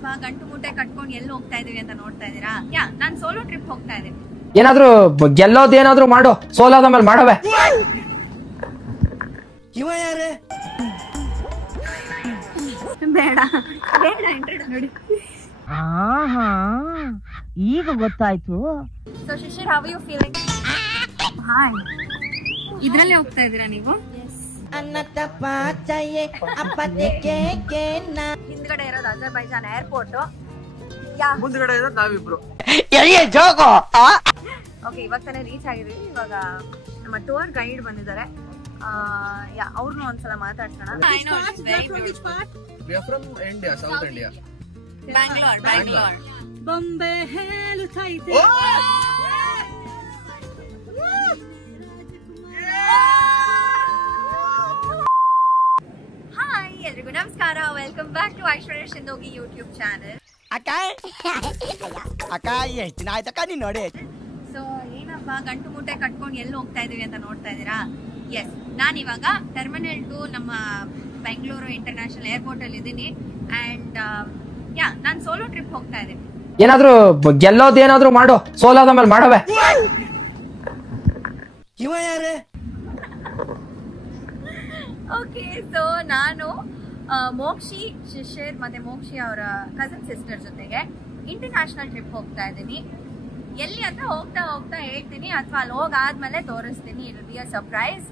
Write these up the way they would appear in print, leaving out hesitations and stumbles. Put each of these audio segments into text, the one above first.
ಏನಪ್ಪಾ ಗಂಟು ಮೂಟೆ ಕಟ್ಕೊಂಡು ಎಲ್ಲಿ ಹೋಗ್ತಾ ಇದೀವಿ ಅಂತ ನೋಡ್ತಾ ಇದೀರಾ? ಯಾ, ನಾನ್ ಸೋಲೋ ಟ್ರಿಪ್ ಹೋಗ್ತಾ ಇದೀನಿ. ಏನಾದ್ರೂ ಗೆಲ್ಲೋದೇನಾದ್ರೂ ಮಾಡು, ಸೋಲಾದ ಮೇಲೆ ಮಾಡವೆ. ಇವ ಯಾರೇ? ಬೇಡ ಬೇಡ ಇಂಟ್ರೊಡ್ಯೂಸ್ ನೋಡಿ. ಈಗ ಗೊತ್ತಾಯ್ತು. So Shishir, how you feeling? Hi, ಇದ್ರಲ್ಲೇ ಹೋಗ್ತಾ ಇದೀರಾ ನೀವು? ಹಿಂದ್ಗಡೆ ಇರೋದು ಅಜರ್ಬೈಜಾನ್ ಏರ್ಪೋರ್ಟ್, ಮುಂದ್ಗಡೆ ಇರೋದು ನಾವಿಬ್ರು. ಓಕೆ, ಇವಾಗ ತಾನೇ ರೀಚ್ ಆಗಿದೀವಿ. ಇವಾಗ ನಮ್ಮ ಟೂರ್ ಗೈಡ್ ಬಂದಿದ್ದಾರೆ, ಅವ್ರನ್ನೂ ಒಂದ್ಸಲ ಮಾತಾಡ್ಸೋಣ. We are from India, South India. Bangalore. ಬೊಂಬೆ ಹೇಳುತ್ತೈತೆ. ಹಾಯ್ ಎಲ್ರಿಗೂ ನಮಸ್ಕಾರ, welcome back to Aishwarya Shindogi YouTube channel. ಅಕ್ಕ ಎಷ್ಟು ದಿನ ಆಯ್ತಕ್ಕ ನೀನ್ ನೋಡಿ. ಸೊ ಏನಪ್ಪಾ ಗಂಟು ಮೂಟೆ ಕಟ್ಕೊಂಡು ಎಲ್ಲಿ ಹೋಗ್ತಾ ಇದೀವಿ ಅಂತ ನೋಡ್ತಾ ಇದೀರಾ? ಎಸ್, ನಾನು ಇವಾಗ ಟರ್ಮಿನಲ್ 2 ನಮ್ಮ ಬೆಂಗಳೂರು ಇಂಟರ್ನ್ಯಾಷನಲ್ ಏರ್ಪೋರ್ಟ್ ಅಲ್ಲಿ ಇದ್ದೀನಿ. ಅಂಡ್ ಯಾ, ನಾನು ಸೋಲೋ ಟ್ರಿಪ್ ಹೋಗ್ತಾ ಇದ್ದೀನಿ. ಏನಾದ್ರೂ ಗೆಲ್ಲೋದೇನಾದ್ರೂ ಮಾಡು, ಸೋಲಾದ ಮೇಲೆ ಮಾಡವೆ. ಇವ ಯಾರೇ? ಓಕೆ, ಸೊ ನಾನು ಮೋಕ್ಷಿ, ಶಿಶಿರ್ ಮತ್ತೆ ಮೋಕ್ಷಿ ಅವರ ಕಸಿನ್ ಸಿಸ್ಟರ್ ಜೊತೆಗೆ ಇಂಟರ್ನ್ಯಾಷನಲ್ ಟ್ರಿಪ್ ಹೋಗ್ತಾ ಇದ್ದೀನಿ. ಎಲ್ಲಿ ಅಂತ ಹೋಗ್ತಾ ಹೋಗ್ತಾ ಹೇಳ್ತೀನಿ, ಅಥವಾ ಅಲ್ಲಿ ಹೋಗಾದ್ಮೇಲೆ ತೋರಿಸ್ತೀನಿ. It will be a surprise.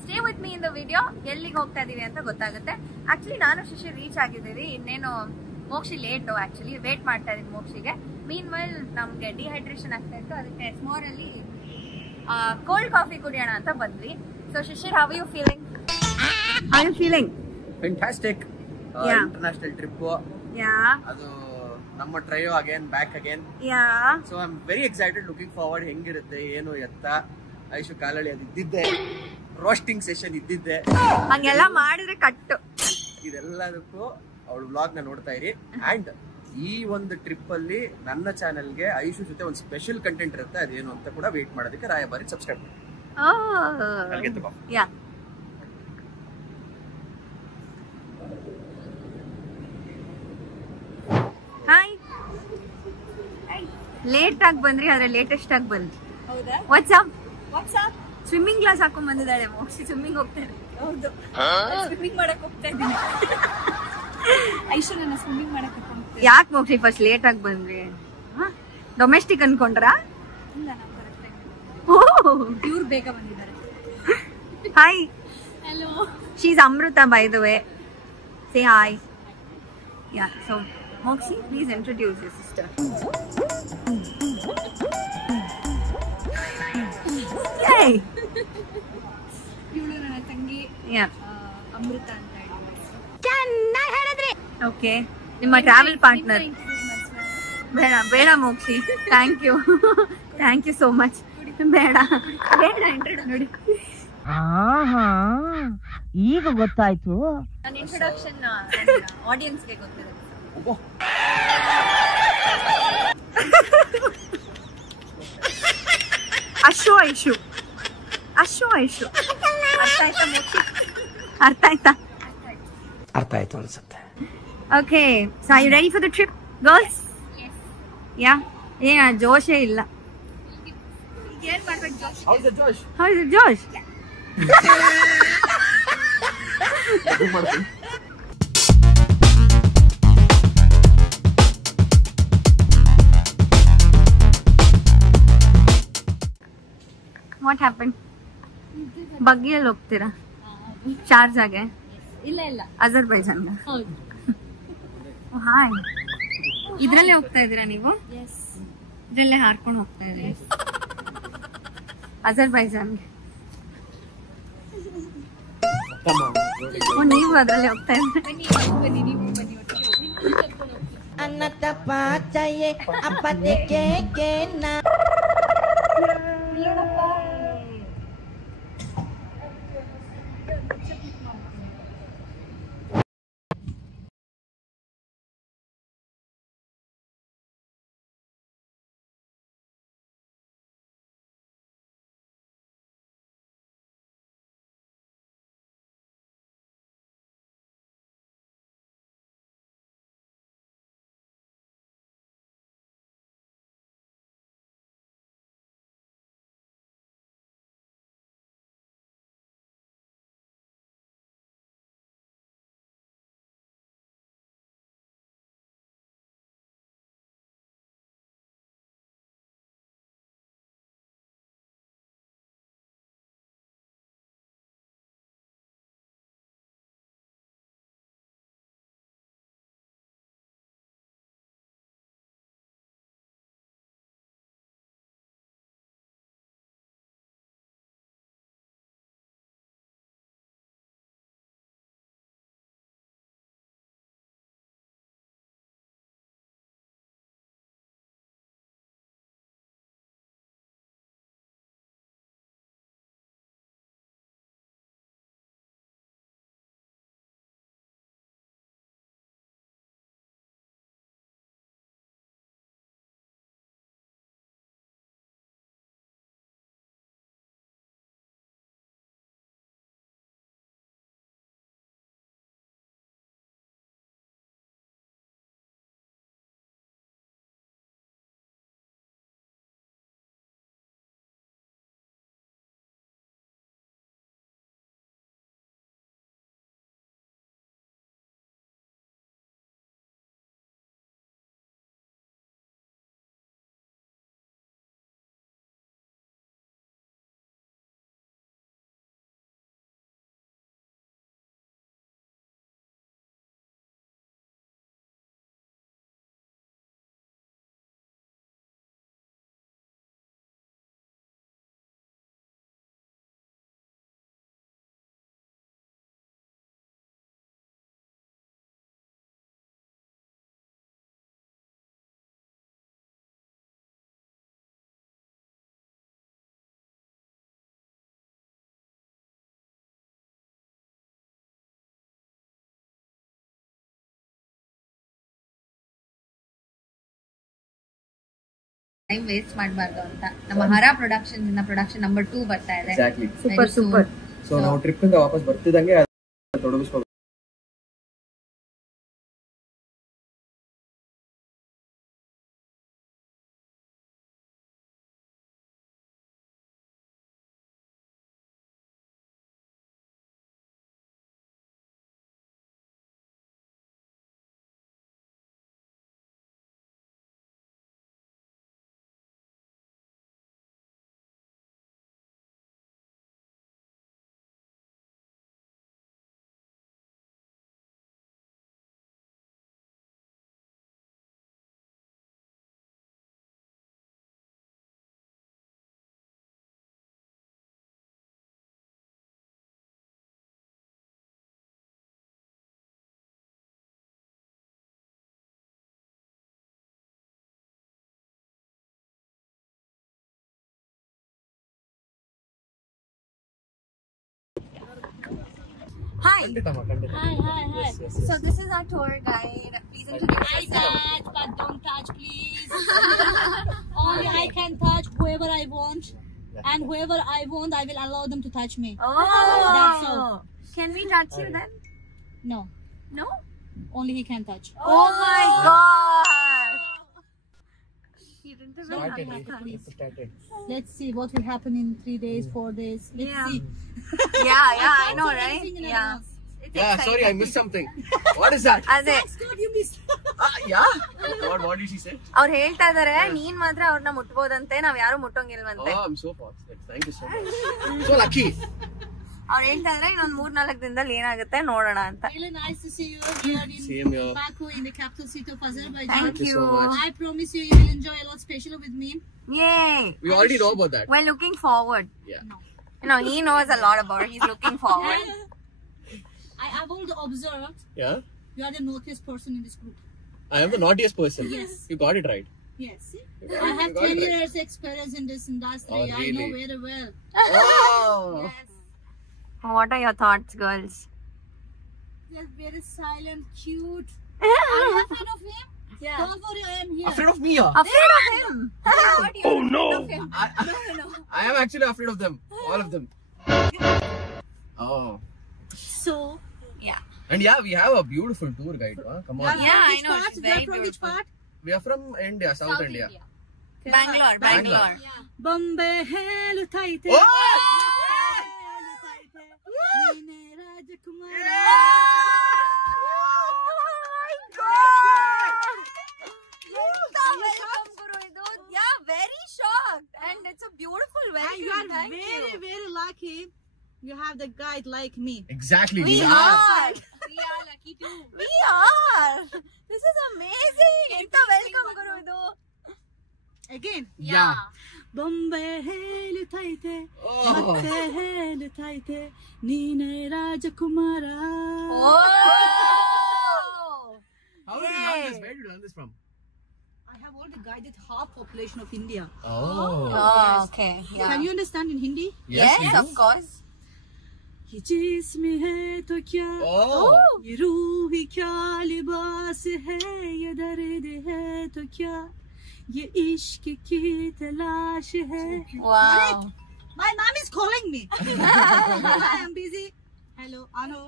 Stay with me in the video. ಎಲ್ಲಿಗೆ ಹೋಗ್ತಾ ಇದೀವಿ ಅಂತ ಗೊತ್ತಾಗುತ್ತೆ. ಆಕ್ಚುಲಿ ನಾನು ಶಿಶಿರ್ ರೀಚ್ ಆಗಿದ್ದೀವಿ, ಇನ್ನೇನು ಮೋಕ್ಷಿ ಲೇಟು. ಆಕ್ಚುಲಿ ವೇಟ್ ಮಾಡ್ತಾ ಇದೀನಿ ಮೋಕ್ಷಿಗೆ. ಮೀನ್ ವೈಲ್ ನಮ್ಗೆ ಡಿಹೈಡ್ರೇಷನ್ ಆಗ್ತಾ ಇತ್ತು, ಅದಕ್ಕೆ ಸ್ಮೋರ್ ಅಲ್ಲಿ ಕೋಲ್ಡ್ ಕಾಫಿ ಕುಡಿಯೋಣ ಅಂತ ಬಂದ್ವಿ. So Shishir, how you feeling? How you feeling? Fantastic. Yeah. International trip. Yeah ಅದು ನಮ್ಮ trio again back again. Yeah so I am very excited, looking forward. ಹೆಂಗಿರುತ್ತೆ ಏನು ಎತ್ತ. ಐಶು ಕಾಲಳಿ ಅದು ಇದ್ದಿದ್ದೆ, ರೋಸ್ಟಿಂಗ್ ಸೆಷನ್ ಇದ್ದಿದ್ದೆ. ಹಂಗೆಲ್ಲ ಮಾಡಿದ್ರೆ ಕಟ್ಟು. ಇದೆಲ್ಲದಕ್ಕೂ ಅವಳು ವ್ಲಾಗ್ ನ ನೋಡ್ತಾ ಇರಿ. ಅಂಡ್ ಈ ಒಂದು ಟ್ರಿಪ್ ಅಲ್ಲಿ ನನ್ನ ಚಾನೆಲ್ಗೆ ಐಶು ಜೊತೆ ಒಂದು ಸ್ಪೆಷಲ್ ಕಂಟೆಂಟ್ ಇರುತ್ತೆ. ಅದೇನು ಅಂತ ಕೂಡ ವೇಟ್ ಮಾಡೋದಕ್ಕೆ ರಾಯಬಾರಿ ಸಬ್ಸ್ಕ್ರೈಬ್ ಮಾಡಿ. ಯಾ, ಹಾಯ್. ಲೇಟ್ ಆಗಿ ಬಂದ್ರಿ, ಆದ್ರೆ ಲೇಟೆಸ್ಟ್ ಆಗಿ ಬಂದ್ರಿ. ವಾಟ್ಸ್ಆಪ್ ಸ್ವಿಮ್ಮಿಂಗ್ ಕ್ಲಾಸ್ ಹಾಕೊಂಡ್ ಬಂದಿದ್ದಾಳೆ ಮೋಕ್ಷಿ. ಸ್ವಿಮ್ಮಿಂಗ್ ಹೋಗ್ತಾರೆ. ಹೌದು, ಸ್ವಿಮ್ಮಿಂಗ್ ಮಾಡಕ್ ಹೋಗ್ತಾ ಇದ್ದೀನಿ. ಐಶ್ವರ್ಯನ ಸ್ವಿಮ್ಮಿಂಗ್ ಮಾಡಕ್ ಹೋಗ್ತಾ. ಯಾಕೆ ಮೋಕ್ಷಿ ಫಸ್ಟ್ ಲೇಟ್ ಆಗಿ ಬಂದ್ರಿ? ಡೊಮೆಸ್ಟಿಕ್ ಅನ್ಕೊಂಡ್ರಾ? ಇಲ್ಲ, ನಾವು ಕರೆಕ್ಟ್ ಇವ್ರು ಬೇಗ ಬಂದಿದ್ದಾರೆ. Hi, hello. She is Amrita, by the way. Say hi. Yeah, so Mokshi, please introduce your sister. Yay! ಇವಳು ನನ್ನ ತಂಗಿ ಅಮೃತ ಅಂತ ಹೇಳಿ. ಓಕೆ, ನಿಮ್ಮ ಟ್ರಾವೆಲ್ ಪಾರ್ಟ್ನರ್. ಬೇಡ ಬೇಡ Mokshi, thank you so much. ಬೇಡ ಬೇಡ ಇಂಟ್ರೊಡ್ಯೂಸ್ ನೋಡಿ. ಈಗ ಗೊತ್ತಾಯ್ತು. ನನ್ನ ಇಂಟ್ರೊಡಕ್ಷನ್ ಆಡಿಯನ್ಸ್ಗೆ ಗೊತ್ತಿದೆ. ಅಶು ಐಶು ಅರ್ಥ ಆಯ್ತಾ ಮೋಕ್ಷಿ? ಅರ್ಥ ಆಯ್ತಾ? ಅರ್ಥ ಆಯ್ತು ಅನ್ಸುತ್ತೆ. Okay, so are you ready for the trip girls? Yeah, ಜೋಶೇ ಇಲ್ಲ. ಏನ್ ಮಾಡ್ಬೇಕು ಜೋಶ್? How's the Josh? How is it Josh? What happen? ಬಗ್ಗಿಯಲ್ಲಿ ಹೋಗ್ತೀರಾ ಶಾರ್ಜಾಗೆ? ಇಲ್ಲ ಇಲ್ಲ, ಅಜರ್ಬೈಜಾನ್ಗೆ. ಹಾಯ್, ಇದ್ರಲ್ಲೇ ಹೋಗ್ತಾ ಇದೀರಾ ನೀವು? ಇದ್ರಲ್ಲೇ ಹಾರ್ಕೊಂಡು ಹೋಗ್ತಾ ಇದೀರಿ ಅಜರ್ಬೈಜಾನ್ಗೆ. ನೀವು ಅದ್ರಲ್ಲೇ ಹೋಗ್ತಾ ಇದ್ರಿ? ಅನ್ನ ತಪ್ಪಾಚಯೇ ಅಪ್ಪದೆ ಟೈಮ್ ವೇಸ್ಟ್ ಮಾಡಬಾರ್ದು ಅಂತ ನಮ್ಮ ಹರ ಪ್ರೊಡಕ್ಷನ್ ಇಂದ ಪ್ರೊಡಕ್ಷನ್ ನಂಬರ್ 2 ಬರ್ತಾ ಇದೆ. Super super. ಸೊ ನಾವು ಟ್ರಿಪ್ ಇಂದ ವಾಪಸ್ ಬರ್ತಿದಂಗೆ ತೊಡಗಿಸ್ಕೊ. Hi. Hi. So this is our tour guide. Please introduce I yourself. touch, but don't touch, please. Only I can touch whoever I want, and whoever I want, I will allow them to touch me. Oh. That's all. Can we touch you then? No, No? only he can touch. Oh my god. He didn't even Let's see what will happen in 3 days, 4 days. Let's Yeah. see. Yeah, I know, right? Everything in Yeah. advance. Yeah, sorry, I missed something. What is that? ಅದೇ God, you missed. Yeah? What did she say? ಅವ್ರು ಹೇಳ್ತಾ ಇದಾರೆ ನೀನ್ ಮಾತ್ರ ಅವ್ರನ್ನ ಮುಟ್ಬೋದಂತೆ, ನಾವ್ ಯಾರು ಮುಟ್ಟೋಂಗಿಲ್ವಂತೆ. Oh, I'm so fortunate. Thank you so much. So lucky. ಅವ್ರು ಹೇಳ್ತಾ ಇದ್ರೆ ಇನ್ನೊಂದ್ 3-4 ದಿನದಲ್ಲಿ ಏನಾಗುತ್ತೆ ನೋಡೋಣ ಅಂತ. Really nice to see you here in Same here. Baku, in the capital city of Azerbaijan. Thank you. so much. I promise you, you will enjoy a lot, especially with me. Yay. We already know about that. We're looking forward. Yeah. No, he knows a lot about it. He's looking forward. I have already observed Yeah? you are the naughtiest person in this group. I am the naughtiest person. Yes. You got it right. Yes. You I have got it 10 right. years experience in this industry. Oh, I know really? very well. Oh. Yes. What are your thoughts, girls? Just very silent, cute. Are you afraid of him? Yeah. Don't worry, I am here. Afraid of me? Yeah? Afraid of him? Oh no! I am actually afraid of them. All of them. Oh. So, Yeah. And yeah, we have a beautiful tour guide. Huh? Come on. Yeah, I which know, part? it's You are very from which beautiful. part? We are from India, South India. Bangalore. Bombay helu taite. Oh! Yeah, very shocked. And it's a beautiful And wedding. you are very, very lucky. You have the guide like me. Exactly. We are. are. We are lucky too. We are. This is amazing. Enta welcome Guru idu. Again. Yeah. Bombay helu taite. Oh. Matte helu taite. Neene Rajakumara. Oh. How did you learn this? Where did you learn this from? I have already guided half population of India. Oh. Oh, okay. Yeah. Can you understand in Hindi? Yes, we do. of course. ये जिस्म है तो क्या, Oh. ये रूह क्या लिबास है, ये दर्द है तो क्या, ये इश्क की तलाश है. Wow. My mom is calling me. I am busy. Hello, Anu.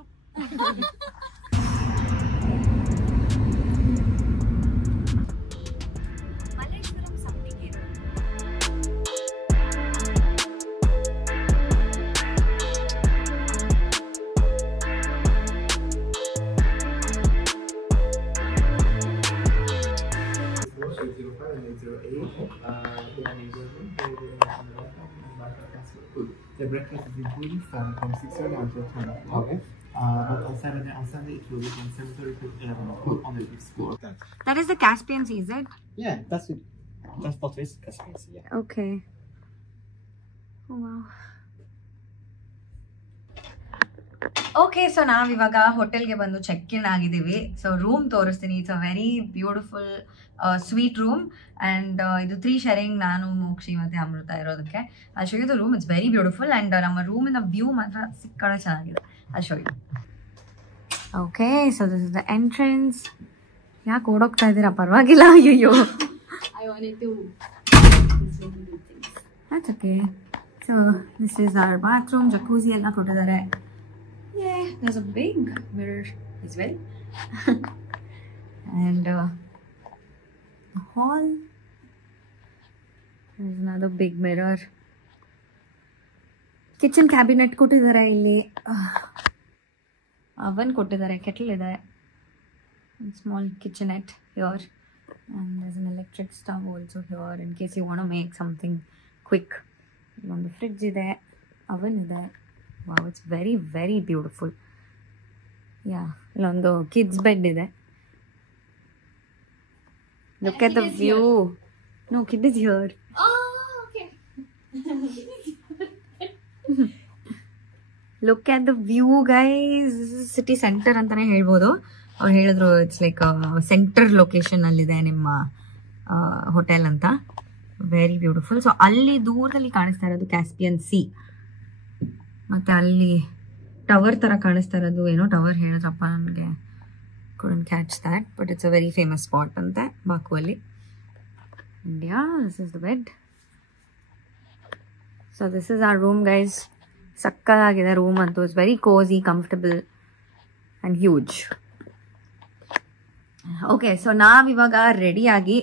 The breakfast is including starting from 6:30 until 10 o'clock. Okay. But on Sunday it will be from 7:30 to 11 o'clock on the fifth floor. That is the Caspian Sea, is it? Yeah, that's it. That's what is Caspian Sea. Yeah. Okay. Oh, wow. Okay, so ನಾವಿವಾಗ ಹೋಟೆಲ್ಗೆ ಬಂದು check in ಆಗಿದ್ದೀವಿ. So room ತೋರಿಸ್ತೀನಿ. It's a very beautiful suite room and ಇದು 3 sharing, ನಾನು ಮೋಕ್ಷಿ ಮತ್ತು ಅಮೃತ ಇರೋದಕ್ಕೆ. ಅಲ್ಲಿ show you the room. It's very beautiful and ನಮ್ಮ ರೂಮಿನ ವ್ಯೂ ಮಾತ್ರ ಸಿಕ್ಕಡೆ ಚೆನ್ನಾಗಿದೆ. ಅಲ್ಲಿ show you. Okay, so this is the entrance. ಯಾಕೆ ಓಡೋಗ್ತಾ ಇದ್ದೀರಾ? ಪರವಾಗಿಲ್ಲ. ಅಯ್ಯೋ, I wanted to That's okay. So this is our bathroom. Jacuzzi ಎಲ್ಲ ಕೊಟ್ಟಿದ್ದಾರೆ. Yeah, there's a big mirror as well. And the hall. There's another big mirror. Kitchen cabinet ಕೊಟ್ಟಿದ್ದಾರೆ ಇಲ್ಲಿ. Oven ಕೊಟ್ಟಿದ್ದಾರೆ, kettle ಇದೆ. Small kitchenette here. And there's an electric stove also here in case you want to make something quick. On the fridge ಇದೆ, oven ಇದೆ. Wow, it's very, very beautiful. Yeah, ಇಲ್ಲೊಂದು kids bed ಇದೆ. Look at the view. No, kid is here. Oh, okay. Look at the view, guys. This is city center ಅಂತಾನೆ ಹೇಳ್ಬೋದು. ಅವ್ರು ಹೇಳಿದ್ರು it's like centre location ಅಲ್ಲಿದೆ ನಿಮ್ಮ hotel ಅಂತ. Very beautiful. So ಅಲ್ಲಿ ದೂರದಲ್ಲಿ ಕಾಣಿಸ್ತಾ ಇರೋದು ಕ್ಯಾಸ್ಪಿಯನ್ ಸಿ, ಮತ್ತೆ ಅಲ್ಲಿ ಟವರ್ ತರ ಕಾಣಿಸ್ತಾ ಇರೋದು ಏನೋ ಟವರ್ ಹೇಳಿದ್ರಪ್ಪ, ನನಗೆ couldn't catch that, but it's a very famous spot ಅಂತೆ ಬಾಕು ಅಲ್ಲಿ. And yeah, this is the bed. So this is our room, guys. ಸಕ್ಕತ್ತಾಗಿದೆ ರೂಮ್ ಅಂತೂ. It's very cosy, comfortable and huge. Okay, so ನಾವಿವಾಗ ರೆಡಿಯಾಗಿ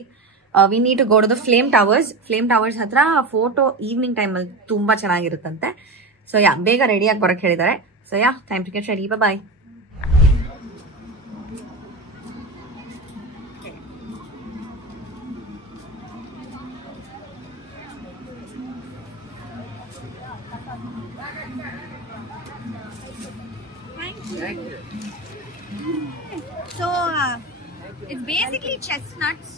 we need to go to the Flame Towers. Flame Towers ಹತ್ರ photo evening ಟೈಮಲ್ಲಿ ತುಂಬ ಚೆನ್ನಾಗಿರುತ್ತಂತೆ. So yeah, ಬೇಗ ರೆಡಿಯಾಗಿ ಬರೋಕ್ಕೆ ಹೇಳಿದ್ದಾರೆ. So yeah, time to get ready. Bye. So it's basically chestnuts.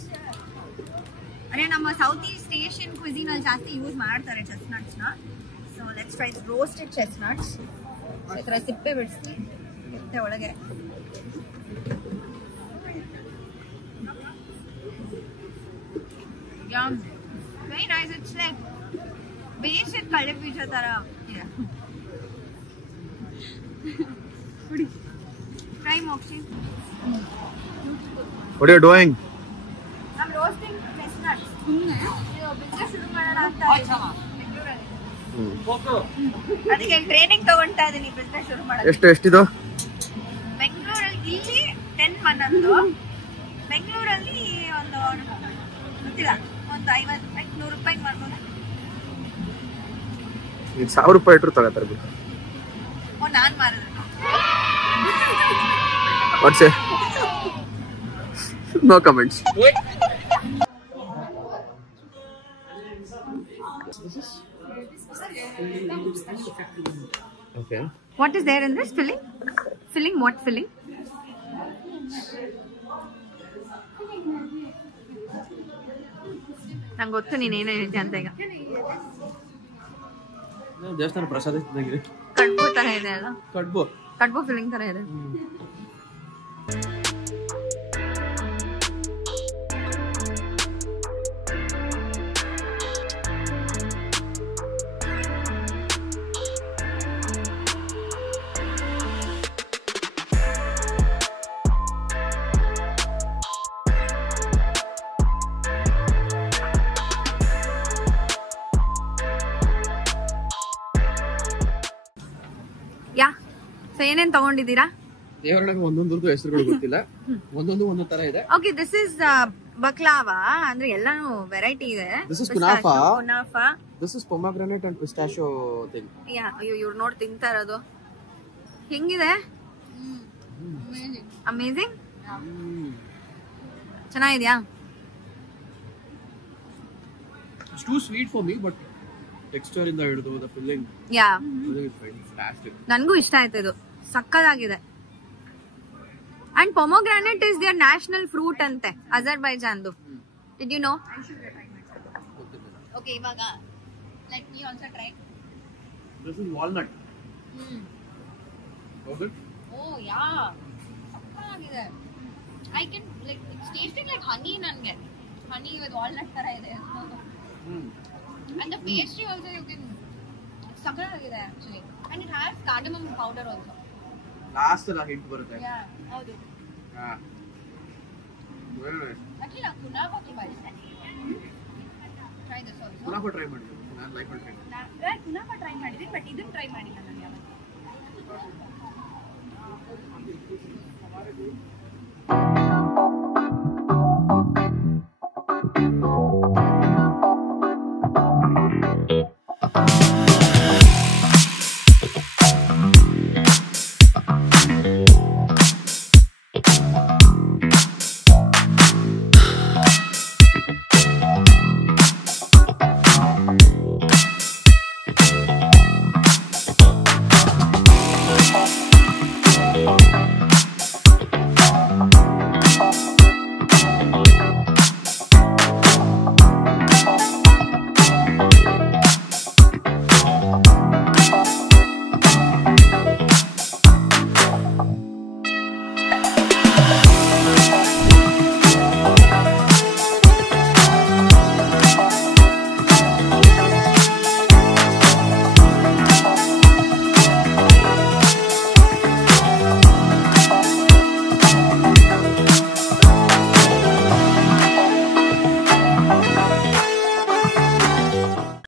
ಅರೆ ನಮ್ಮ ಸೌತ್ ಈಸ್ಟ್ ಏಷ್ಯನ್ ಕ್ವಿಸಿನ್ ಅಲ್ಲಿ ಜಾಸ್ತಿ ಯೂಸ್ ಮಾಡ್ತಾರೆ ಚೆಸ್ಟ್ನಟ್ಸ್ ನ. So let's try roasted chestnuts. ಈ ತರ ಸಿಪ್ಪೆ ಬಿಡಿಸಿ ಇರುತ್ತೆ ಒಳಗೆ. Yum. Very nice. It's like ಬೇಯಿಸಿದ ಕಡಲೆ ಬೀಜ ತರ ಇದೆ. Try Mokshi. What are you doing? I'm roasting chestnuts. Business ಶುರು ಮಾಡೋಣ ಅಂತ ಅದಕ್ಕೆ ಟ್ರೈನಿಂಗ್ ತಗೊಂತಾ ಇದೀನಿ ಬಿಸ್ನೆಸ್ ಶುರು ಮಾಡೋದು. ಎಷ್ಟಿದು? ಬೆಂಗಳೂರಲ್ಲಿ ಇಲ್ಲಿ 10 ಮನಂದು, ಬೆಂಗಳೂರಲ್ಲಿ ಒಂದು ಗೊತ್ತಿಲ್ಲ ಒಂದು 50-100 ರೂಪಾಯಿ ಮಾಡ್ಬೋದು. ಈಗ 1000 ರೂಪಾಯಿ ಇಟ್ಟರು ತಗೋತಾರೆ ಬಿಟ್ಟು. ನಾನು ಮಾರಿದ್ರೆ What's it? No comments. Okay. What is there in this filling? Filling what filling? ನಂಗೆ ಗೊತ್ತು ನೀನೇನು ಹೇಳ್ತೀಯ ಅಂತ. ಈಗ ದೇವಸ್ಥಾನ ಪ್ರಸಾದ ಇದ್ದಂಗಿದೆ. ಕಡ್ಬು ತರ ಇದೆ ಅಲ್ಲ? ಕಡ್ಬು ಫಿಲ್ಲಿಂಗ್ ತರ ಇದೆ. ಯಾ, ಸೊ ಏನೇನ್ ತಗೊಂಡಿದ್ದೀರಾ? ದೇವರೊಳಗೆ ಒಂದೊಂದು ಹೆಸರುಗಳು ಗೊತ್ತಿಲ್ಲ, ಒಂದೊಂದು ತರ ಇದೆ. ಓಕೆ, ದಿಸ್ ಇಸ್ ಬಕ್ಲಾವಾ, ಅಂದ್ರೆ ಎಲ್ಲಾನು ವೆರೈಟಿ ಇದೆ. This is kunafa. This is pomegranate and pistachio thing. ಯಾ, ಅಯ್ಯೋ ಇವ್ರು ನೋಡಿ ತಿಂತಾ ಇರೋದು ಹೆಂಗಿದೆ. ಅಮೇಜಿಂಗ್. ಚೆನ್ನಾಗಿದ್ಯಾ? It's too sweet for me, but texture in the ಹಿಡಿದು the filling. Yeah, it's fantastic. ನನಗೂ ಇಷ್ಟ ಆಯ್ತು ಇದು, ಸಕ್ಕತ್ತಾಗಿದೆ. And pomegranate is there national fruit ಅಂತೆ ಅಜರ್ಬೈಜಾನ್ದು. Did you know? ಓಕೆ, ಇವಾಗ let me also try. This is walnut. Okay. Oh yeah, ಸಕ್ಕತ್ತಾಗಿದೆ. I can like it's tasting like honey ನನಗೆ. Honey with walnut ತರ ಇದೆ. And the pastry also you can ಸಕ್ಕತ್ತಾಗಿದೆ actually. And it has cardamom powder also. Last la hint ಬರುತ್ತೆ. Yeah, ಹೌದು. ಹಾ. Very nice. Actually ಕುನಾಫಾ ತುಂಬಾ ಇಷ್ಟ. Try this also. ಕುನಾಫಾ ಟ್ರೈ ಮಾಡಿದ್ದೀನಿ, ನಾನು ಲೈಫಲ್ಲಿ ಟ್ರೈ ಮಾಡಿದ್ದೀನಿ. ಕುನಾಫಾ ಟ್ರೈ ಮಾಡಿದ್ದೀನಿ, ಬಟ್ ಇದನ್ನ ಟ್ರೈ ಮಾಡಿಲ್ಲ ನಾನು ಯಾವತ್ತೂ.